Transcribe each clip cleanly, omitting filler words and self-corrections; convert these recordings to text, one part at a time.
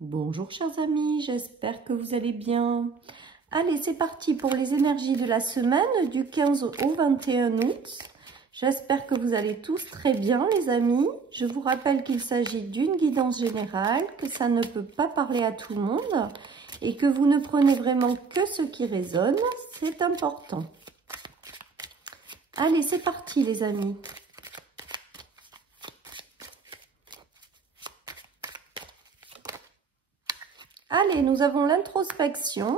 Bonjour chers amis, j'espère que vous allez bien. Allez, c'est parti pour les énergies de la semaine du 15 au 21 août. J'espère que vous allez tous très bien les amis. Je vous rappelle qu'il s'agit d'une guidance générale, que ça ne peut pas parler à tout le monde et que vous ne prenez vraiment que ce qui résonne, c'est important. Allez, c'est parti les amis. Allez, nous avons l'introspection,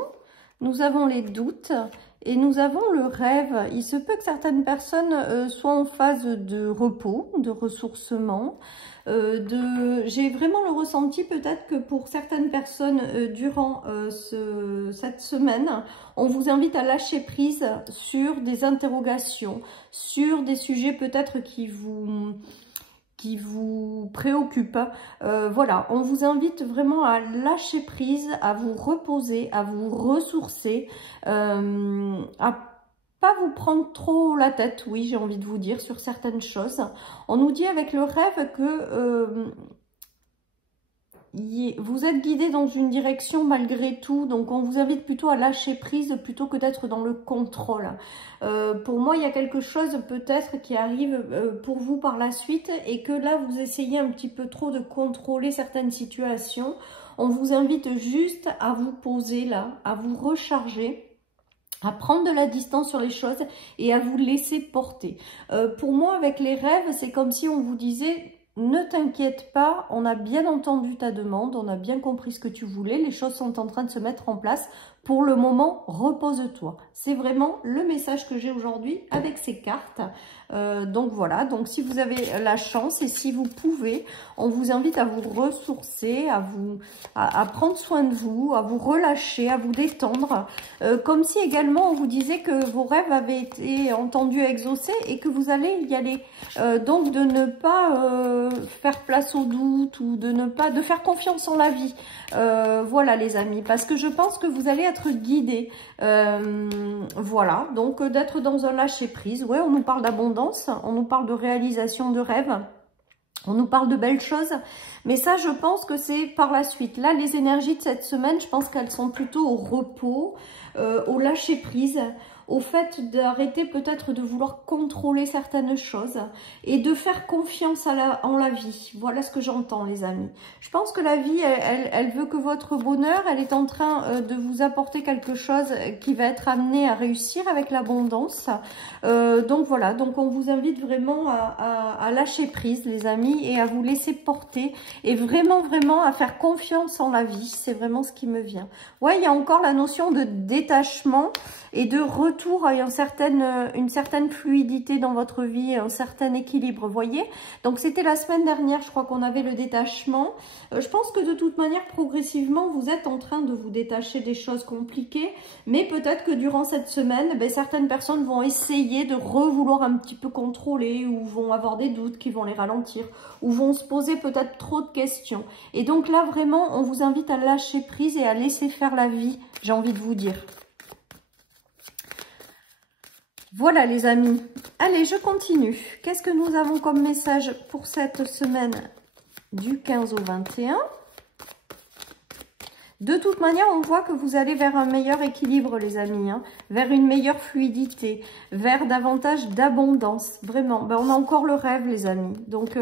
nous avons les doutes et nous avons le rêve. Il se peut que certaines personnes soient en phase de repos, de ressourcement. J'ai vraiment le ressenti peut-être que pour certaines personnes durant cette semaine, on vous invite à lâcher prise sur des interrogations, sur des sujets peut-être qui vous préoccupe. Voilà, on vous invite vraiment à lâcher prise, à vous reposer, à vous ressourcer, à pas vous prendre trop la tête, oui, j'ai envie de vous dire, sur certaines choses. On nous dit avec le rêve que vous êtes guidé dans une direction malgré tout, donc on vous invite plutôt à lâcher prise plutôt que d'être dans le contrôle. Pour moi, il y a quelque chose peut-être qui arrive pour vous par la suite et que là, vous essayez un petit peu trop de contrôler certaines situations. On vous invite juste à vous poser là, à vous recharger, à prendre de la distance sur les choses et à vous laisser porter. Pour moi, avec les rêves, c'est comme si on vous disait... Ne t'inquiète pas, on a bien entendu ta demande, on a bien compris ce que tu voulais, les choses sont en train de se mettre en place. Pour le moment, repose-toi. C'est vraiment le message que j'ai aujourd'hui avec ces cartes. Donc voilà, donc si vous avez la chance et si vous pouvez, on vous invite à vous ressourcer, à prendre soin de vous, à vous relâcher, à vous détendre. Comme si également on vous disait que vos rêves avaient été entendus et exaucés et que vous allez y aller. Donc de ne pas faire place au doute ou de faire confiance en la vie. Voilà les amis, parce que je pense que vous allez être guidés. Voilà, donc d'être dans un lâcher prise. Ouais, on nous parle d'abondance, on nous parle de réalisation de rêves, on nous parle de belles choses, mais ça je pense que c'est par la suite. Là les énergies de cette semaine, je pense qu'elles sont plutôt au repos, au lâcher prise, au fait d'arrêter peut-être de vouloir contrôler certaines choses et de faire confiance en la vie. Voilà ce que j'entends les amis. Je pense que la vie, elle veut que votre bonheur, elle est en train de vous apporter quelque chose qui va être amené à réussir avec l'abondance. Donc voilà, donc on vous invite vraiment à lâcher prise les amis et à vous laisser porter et vraiment à faire confiance en la vie. C'est vraiment ce qui me vient. Ouais, il y a encore la notion de détachement et de retour à une certaine fluidité dans votre vie, un certain équilibre, voyez. Donc c'était la semaine dernière, je crois qu'on avait le détachement. Je pense que de toute manière, progressivement, vous êtes en train de vous détacher des choses compliquées, mais peut-être que durant cette semaine, certaines personnes vont essayer de revouloir un petit peu contrôler ou vont avoir des doutes qui vont les ralentir ou vont se poser peut-être trop de questions. Et donc là, vraiment, on vous invite à lâcher prise et à laisser faire la vie, j'ai envie de vous dire. Voilà les amis, allez je continue. Qu'est-ce que nous avons comme message pour cette semaine du 15 au 21? De toute manière, on voit que vous allez vers un meilleur équilibre les amis, hein, vers une meilleure fluidité, vers davantage d'abondance, vraiment. On a encore le rêve les amis, donc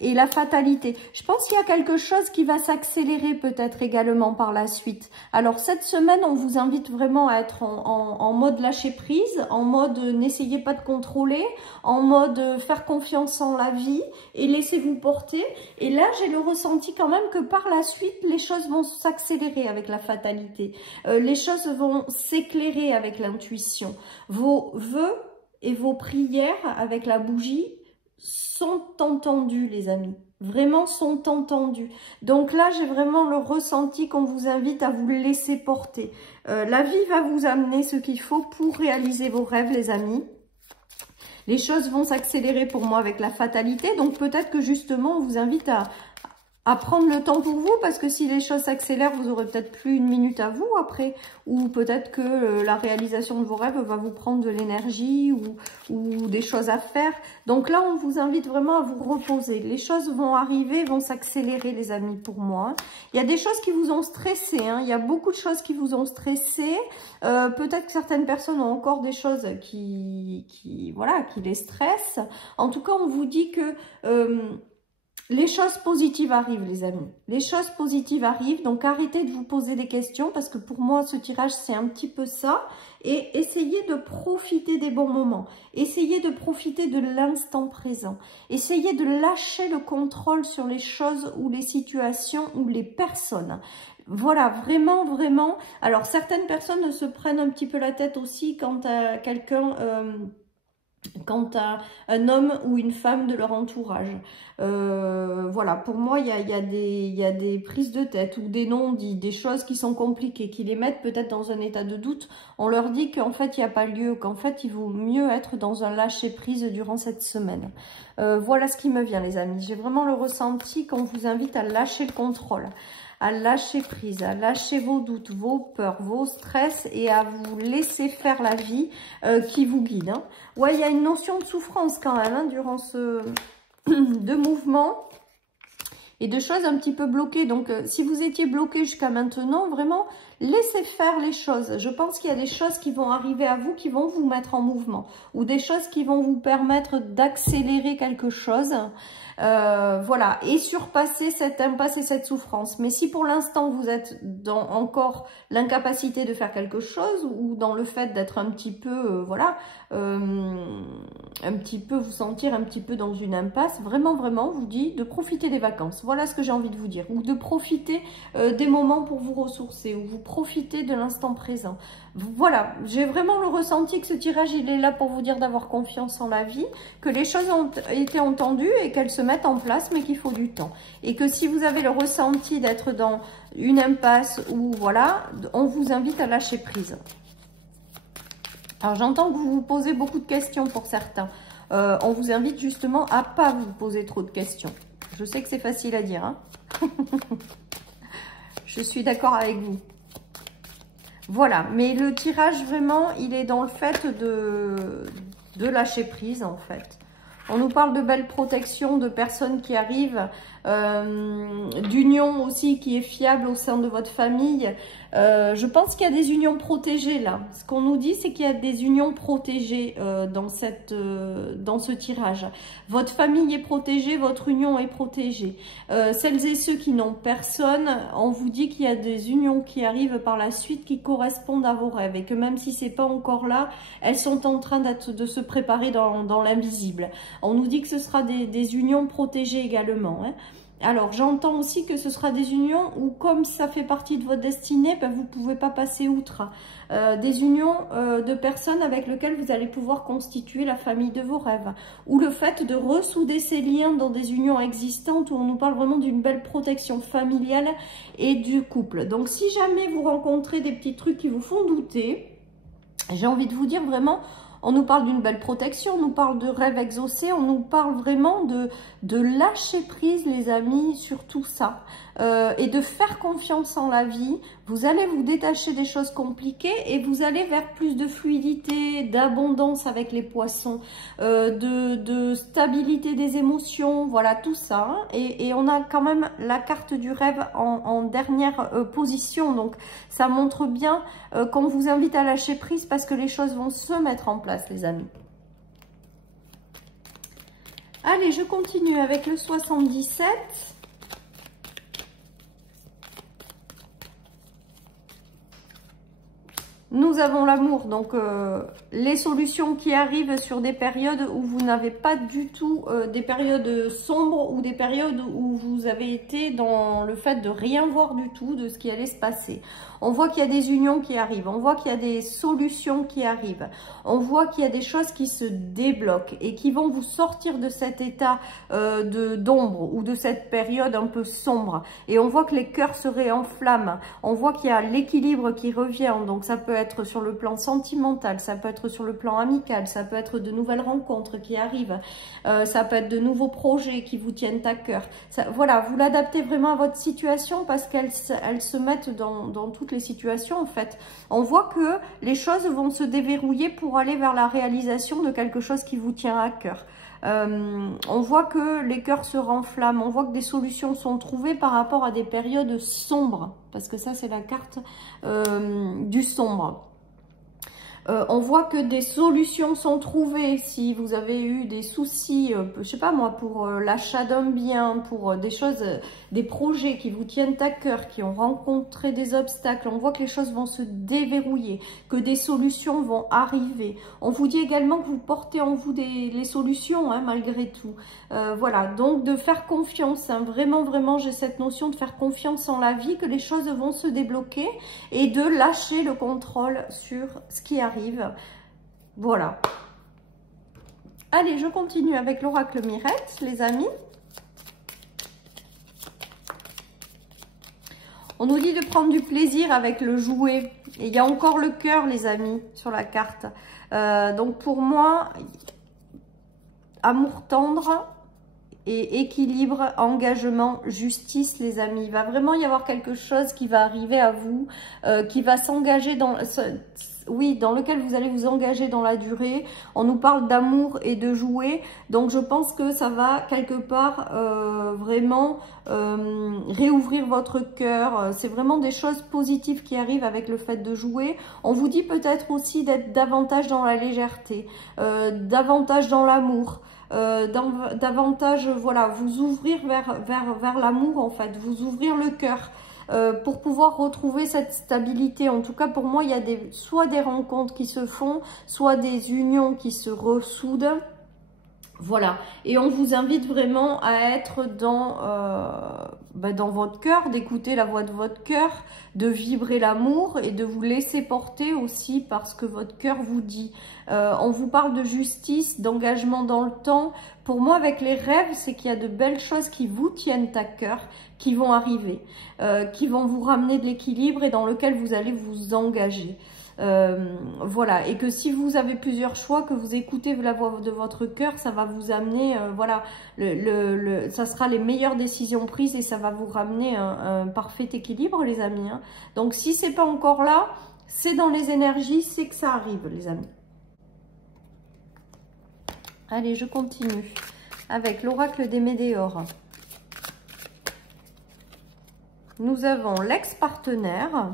et la fatalité. Je pense qu'il y a quelque chose qui va s'accélérer peut-être également par la suite. Alors cette semaine, on vous invite vraiment à être en mode lâcher prise, en mode n'essayez pas de contrôler, en mode faire confiance en la vie et laissez-vous porter. Et là, j'ai le ressenti quand même que par la suite, les choses vont s'accélérer avec la fatalité. Les choses vont s'éclairer avec l'intuition. Vos vœux et vos prières avec la bougie sont entendus les amis, vraiment sont entendus. Donc là j'ai vraiment le ressenti qu'on vous invite à vous laisser porter. La vie va vous amener ce qu'il faut pour réaliser vos rêves les amis. Les choses vont s'accélérer pour moi avec la fatalité, donc peut-être que justement on vous invite à prendre le temps pour vous, parce que si les choses s'accélèrent, vous aurez peut-être plus une minute à vous après, ou peut-être que la réalisation de vos rêves va vous prendre de l'énergie ou des choses à faire. Donc là, on vous invite vraiment à vous reposer. Les choses vont arriver, vont s'accélérer, les amis, pour moi. Il y a des choses qui vous ont stressé, hein. Il y a beaucoup de choses qui vous ont stressé. Peut-être que certaines personnes ont encore des choses qui les stressent. En tout cas, on vous dit que... les choses positives arrivent, les amis. Les choses positives arrivent, donc arrêtez de vous poser des questions, parce que pour moi, ce tirage, c'est un petit peu ça. Et essayez de profiter des bons moments. Essayez de profiter de l'instant présent. Essayez de lâcher le contrôle sur les choses ou les situations ou les personnes. Voilà, vraiment, vraiment. Alors, certaines personnes se prennent un petit peu la tête aussi quand quelqu'un... quant à un homme ou une femme de leur entourage. Voilà, pour moi, il y a des prises de tête ou des non-dits, des choses qui sont compliquées, qui les mettent peut-être dans un état de doute. On leur dit qu'en fait, il n'y a pas lieu, qu'en fait, il vaut mieux être dans un lâcher-prise durant cette semaine. Voilà ce qui me vient, les amis. J'ai vraiment le ressenti qu'on vous invite à lâcher le contrôle, à lâcher prise, à lâcher vos doutes, vos peurs, vos stress et à vous laisser faire la vie qui vous guide. Hein. Ouais, il y a une notion de souffrance quand même hein, durant ce de mouvement et de choses un petit peu bloquées. Donc, si vous étiez bloqué jusqu'à maintenant, vraiment, laissez faire les choses. Je pense qu'il y a des choses qui vont arriver à vous, qui vont vous mettre en mouvement ou des choses qui vont vous permettre d'accélérer quelque chose. Voilà, et surpasser cette impasse et cette souffrance. Mais si pour l'instant vous êtes dans encore l'incapacité de faire quelque chose ou dans le fait d'être un petit peu, un petit peu vous sentir un petit peu dans une impasse, vraiment, vraiment, vous dit de profiter des vacances. Voilà ce que j'ai envie de vous dire. Ou de profiter des moments pour vous ressourcer, ou vous profiter de l'instant présent. Voilà, j'ai vraiment le ressenti que ce tirage, il est là pour vous dire d'avoir confiance en la vie, que les choses ont été entendues et qu'elles se mettent en place, mais qu'il faut du temps. Et que si vous avez le ressenti d'être dans une impasse ou voilà, on vous invite à lâcher prise. Alors j'entends que vous vous posez beaucoup de questions pour certains. On vous invite justement à pas vous poser trop de questions. Je sais que c'est facile à dire. Hein. Je suis d'accord avec vous. Voilà, mais le tirage vraiment, il est dans le fait de lâcher prise en fait. On nous parle de belles protections, de personnes qui arrivent, d'union aussi qui est fiable au sein de votre famille. Je pense qu'il y a des unions protégées là. Ce qu'on nous dit, c'est qu'il y a des unions protégées dans ce tirage. Votre famille est protégée, votre union est protégée. Celles et ceux qui n'ont personne, on vous dit qu'il y a des unions qui arrivent par la suite qui correspondent à vos rêves et que même si c'est pas encore là, elles sont en train de se préparer dans l'invisible. On nous dit que ce sera des unions protégées également. Hein. Alors, j'entends aussi que ce sera des unions où, comme ça fait partie de votre destinée, ben, vous ne pouvez pas passer outre. Des unions de personnes avec lesquelles vous allez pouvoir constituer la famille de vos rêves. Ou le fait de ressouder ces liens dans des unions existantes où on nous parle vraiment d'une belle protection familiale et du couple. Donc, si jamais vous rencontrez des petits trucs qui vous font douter, j'ai envie de vous dire vraiment... On nous parle d'une belle protection, on nous parle de rêves exaucés, on nous parle vraiment de lâcher prise, les amis, sur tout ça. Et de faire confiance en la vie. Vous allez vous détacher des choses compliquées et vous allez vers plus de fluidité, d'abondance avec les poissons, de stabilité des émotions, voilà tout ça. Hein. Et on a quand même la carte du rêve en dernière position. Donc ça montre bien qu'on vous invite à lâcher prise parce que les choses vont se mettre en place, les amis. Allez, je continue avec le 77. Nous avons l'amour, donc les solutions qui arrivent sur des périodes où vous n'avez pas du tout des périodes sombres ou des périodes où vous avez été dans le fait de rien voir du tout de ce qui allait se passer. On voit qu'il y a des unions qui arrivent, on voit qu'il y a des solutions qui arrivent, on voit qu'il y a des choses qui se débloquent et qui vont vous sortir de cet état d'ombre ou de cette période un peu sombre. Et on voit que les cœurs se réenflamment, on voit qu'il y a l'équilibre qui revient, donc ça peut être être sur le plan sentimental, ça peut être sur le plan amical, ça peut être de nouvelles rencontres qui arrivent, ça peut être de nouveaux projets qui vous tiennent à cœur. Ça, voilà, vous l'adaptez vraiment à votre situation parce qu'elles se mettent dans toutes les situations en fait. On voit que les choses vont se déverrouiller pour aller vers la réalisation de quelque chose qui vous tient à cœur. On voit que les cœurs se renflamment, on voit que des solutions sont trouvées par rapport à des périodes sombres, parce que ça c'est la carte du sombre. On voit que des solutions sont trouvées si vous avez eu des soucis, je sais pas moi, pour l'achat d'un bien, pour des choses, des projets qui vous tiennent à cœur, qui ont rencontré des obstacles. On voit que les choses vont se déverrouiller, que des solutions vont arriver. On vous dit également que vous portez en vous les solutions, hein, malgré tout. Voilà, donc de faire confiance, hein, vraiment, j'ai cette notion de faire confiance en la vie, que les choses vont se débloquer et de lâcher le contrôle sur ce qui arrive. Voilà. Allez, je continue avec l'oracle Mirette, les amis. On nous dit de prendre du plaisir avec le jouet. Et il y a encore le cœur, les amis, sur la carte. Donc pour moi, amour tendre et équilibre, engagement, justice, les amis. Il va vraiment y avoir quelque chose qui va arriver à vous, qui va s'engager dans... Oui, dans lequel vous allez vous engager dans la durée. On nous parle d'amour et de jouer. Donc, je pense que ça va quelque part vraiment réouvrir votre cœur. C'est vraiment des choses positives qui arrivent avec le fait de jouer. On vous dit peut-être aussi d'être davantage dans la légèreté, davantage dans l'amour. Davantage, voilà, vous ouvrir vers l'amour en fait, vous ouvrir le cœur. Pour pouvoir retrouver cette stabilité. En tout cas, pour moi, il y a soit des rencontres qui se font, soit des unions qui se ressoudent. Voilà. Et on vous invite vraiment à être dans votre cœur, d'écouter la voix de votre cœur, de vibrer l'amour et de vous laisser porter aussi par ce que votre cœur vous dit. On vous parle de justice, d'engagement dans le temps. Pour moi, avec les rêves, c'est qu'il y a de belles choses qui vous tiennent à cœur, qui vont arriver, qui vont vous ramener de l'équilibre et dans lequel vous allez vous engager. Voilà, et que si vous avez plusieurs choix, que vous écoutez la voix de votre cœur, ça va vous amener, voilà, ça sera les meilleures décisions prises et ça va vous ramener un parfait équilibre, les amis. Hein. Donc, si c'est pas encore là, c'est dans les énergies, c'est que ça arrive, les amis. Allez, je continue avec l'oracle des Médéores. Nous avons l'ex-partenaire.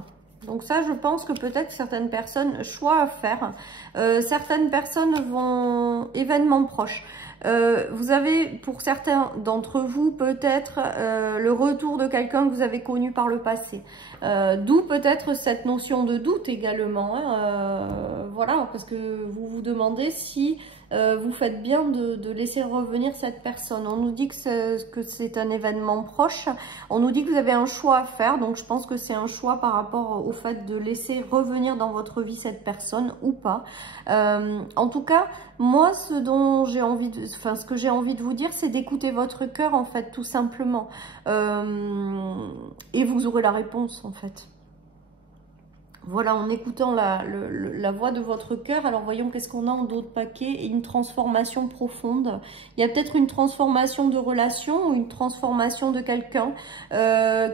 Donc ça, je pense que peut-être certaines personnes, choix à faire. Certaines personnes vont, événements proches. Vous avez, pour certains d'entre vous, peut-être le retour de quelqu'un que vous avez connu par le passé. D'où peut-être cette notion de doute également. Hein, voilà, parce que vous vous demandez si vous faites bien de laisser revenir cette personne. On nous dit que c'est un événement proche. On nous dit que vous avez un choix à faire. Donc, je pense que c'est un choix par rapport au fait de laisser revenir dans votre vie cette personne ou pas. En tout cas, moi, ce que j'ai envie de vous dire, c'est d'écouter votre cœur, en fait, tout simplement. Et vous aurez la réponse, en fait. Voilà, en écoutant la voix de votre cœur, alors voyons qu'est-ce qu'on a en dos de paquet. Et une transformation profonde. Il y a peut-être une transformation de relation ou une transformation de quelqu'un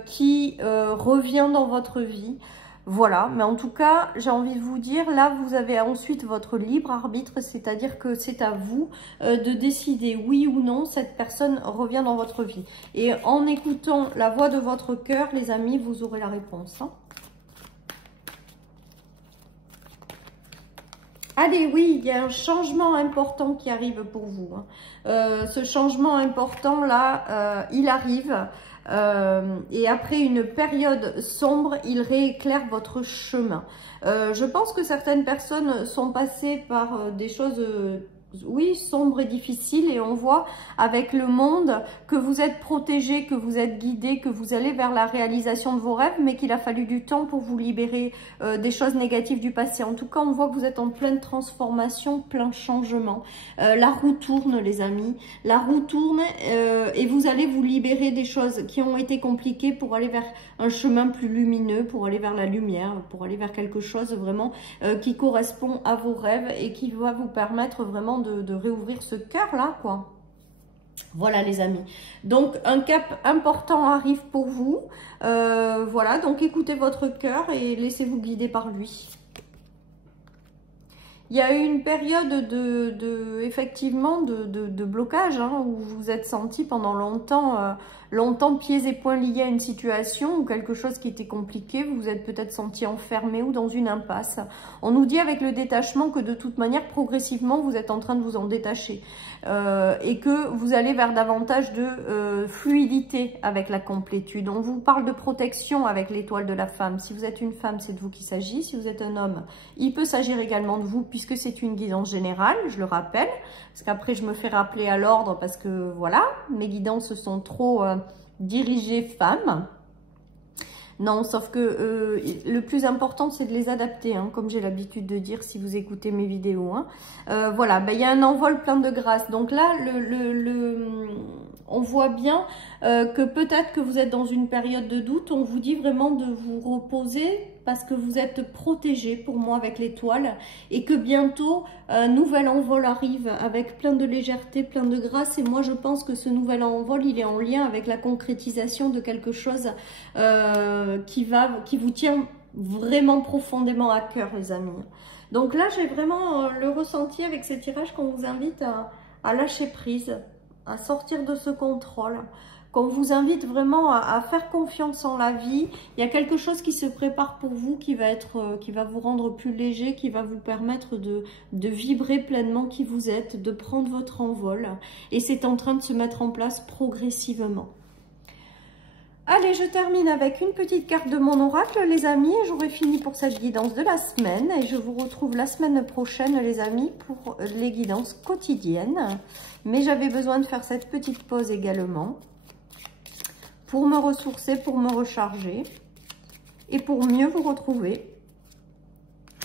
qui revient dans votre vie. Voilà, mais en tout cas, j'ai envie de vous dire, là, vous avez ensuite votre libre arbitre, c'est-à-dire que c'est à vous de décider oui ou non, cette personne revient dans votre vie. Et en écoutant la voix de votre cœur, les amis, vous aurez la réponse. Hein. Allez, oui, il y a un changement important qui arrive pour vous. Hein. Ce changement important, là, il arrive. Et après une période sombre, il rééclaire votre chemin. Je pense que certaines personnes sont passées par des choses oui, sombre et difficile, et on voit avec le monde que vous êtes protégé, que vous êtes guidé, que vous allez vers la réalisation de vos rêves, mais qu'il a fallu du temps pour vous libérer des choses négatives du passé. En tout cas, on voit que vous êtes en pleine transformation, plein changement. La roue tourne, les amis, la roue tourne et vous allez vous libérer des choses qui ont été compliquées pour aller vers un chemin plus lumineux, pour aller vers la lumière, pour aller vers quelque chose vraiment qui correspond à vos rêves et qui va vous permettre vraiment de réouvrir ce cœur-là, quoi. Voilà, les amis. Donc, un cap important arrive pour vous. Voilà, donc écoutez votre cœur et laissez-vous guider par lui. Il y a eu une période effectivement de blocage, hein, où vous vous êtes senti pendant longtemps pieds et poings liés à une situation ou quelque chose qui était compliqué. Vous vous êtes peut-être senti enfermé ou dans une impasse. On nous dit avec le détachement que de toute manière, progressivement, vous êtes en train de vous en détacher. Et que vous allez vers davantage de fluidité avec la complétude. On vous parle de protection avec l'étoile de la femme. Si vous êtes une femme, c'est de vous qu'il s'agit. Si vous êtes un homme, il peut s'agir également de vous, puisque c'est une guidance générale, je le rappelle. Parce qu'après, je me fais rappeler à l'ordre parce que, voilà, mes guidances sont trop dirigées femmes. Non, sauf que le plus important, c'est de les adapter, hein, comme j'ai l'habitude de dire si vous écoutez mes vidéos. Hein. Voilà, ben, y a un envol plein de grâce. Donc là, on voit bien que peut-être que vous êtes dans une période de doute. On vous dit vraiment de vous reposer parce que vous êtes protégé, pour moi, avec l'étoile. Et que bientôt, un nouvel envol arrive avec plein de légèreté, plein de grâce. Et moi, je pense que ce nouvel envol, il est en lien avec la concrétisation de quelque chose qui vous tient vraiment profondément à cœur, les amis. Donc là, j'ai vraiment le ressenti avec ces tirages qu'on vous invite à lâcher prise, à sortir de ce contrôle, qu'on vous invite vraiment à faire confiance en la vie. Il y a quelque chose qui se prépare pour vous, qui va vous rendre plus léger, qui va vous permettre de vibrer pleinement qui vous êtes, de prendre votre envol. Et c'est en train de se mettre en place progressivement. Allez, je termine avec une petite carte de mon oracle, les amis. J'aurai fini pour cette guidance de la semaine. Et je vous retrouve la semaine prochaine, les amis, pour les guidances quotidiennes. Mais j'avais besoin de faire cette petite pause également pour me ressourcer, pour me recharger et pour mieux vous retrouver.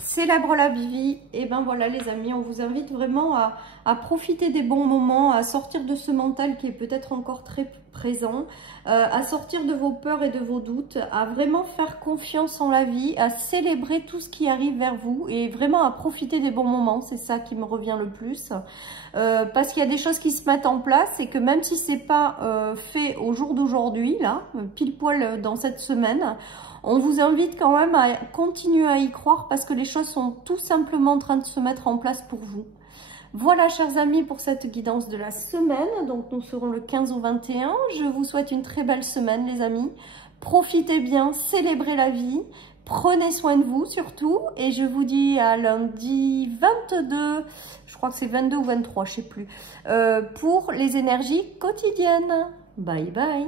Célèbre la vie. Et ben voilà, les amis, on vous invite vraiment à profiter des bons moments, à sortir de ce mental qui est peut-être encore très présent, à sortir de vos peurs et de vos doutes, à vraiment faire confiance en la vie, à célébrer tout ce qui arrive vers vous et vraiment à profiter des bons moments. C'est ça qui me revient le plus, parce qu'il y a des choses qui se mettent en place et que même si c'est pas fait au jour d'aujourd'hui, là, pile poil dans cette semaine, on vous invite quand même à continuer à y croire parce que les choses sont tout simplement en train de se mettre en place pour vous. Voilà, chers amis, pour cette guidance de la semaine. Donc, nous serons le 15 au 21. Je vous souhaite une très belle semaine, les amis. Profitez bien, célébrez la vie. Prenez soin de vous, surtout. Et je vous dis à lundi 22, je crois que c'est 22 ou 23, je ne sais plus, pour les énergies quotidiennes. Bye, bye.